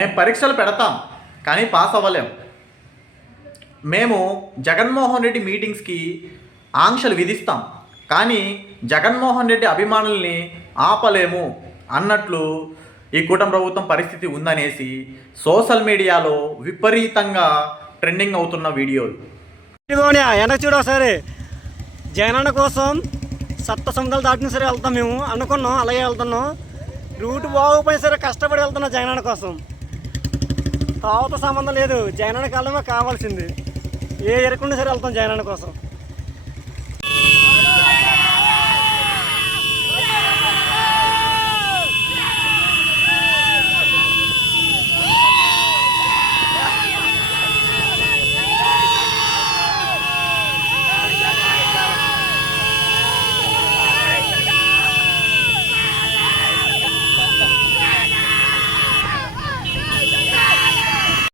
మేము పరీక్షలు పెడతాం కానీ పాస్ అవ్వలేం. మేము జగన్మోహన్ రెడ్డి మీటింగ్స్కి ఆంక్షలు విధిస్తాం కానీ జగన్మోహన్ రెడ్డి అభిమానుల్ని ఆపలేము అన్నట్లు ఈ కూటమి ప్రభుత్వం పరిస్థితి ఉందనేసి సోషల్ మీడియాలో విపరీతంగా ట్రెండింగ్ అవుతున్న వీడియోలు. వెనక్కి చూడ ఒకసారి జగనన్న కోసం సప్త సముద్రాలు దాటిన సరే వెళ్తాం. మేము అనుకున్నాం అలాగే వెళ్తున్నాం. రూట్ బాగోపోయినా సరే కష్టపడి వెళ్తున్నాం జగనన్న కోసం. తావత సంబంధం లేదు, జగనన్న కాలమే కావాల్సింది. ఏ ఎరకుండా సరే వెళ్తాం జగనన్న కోసం.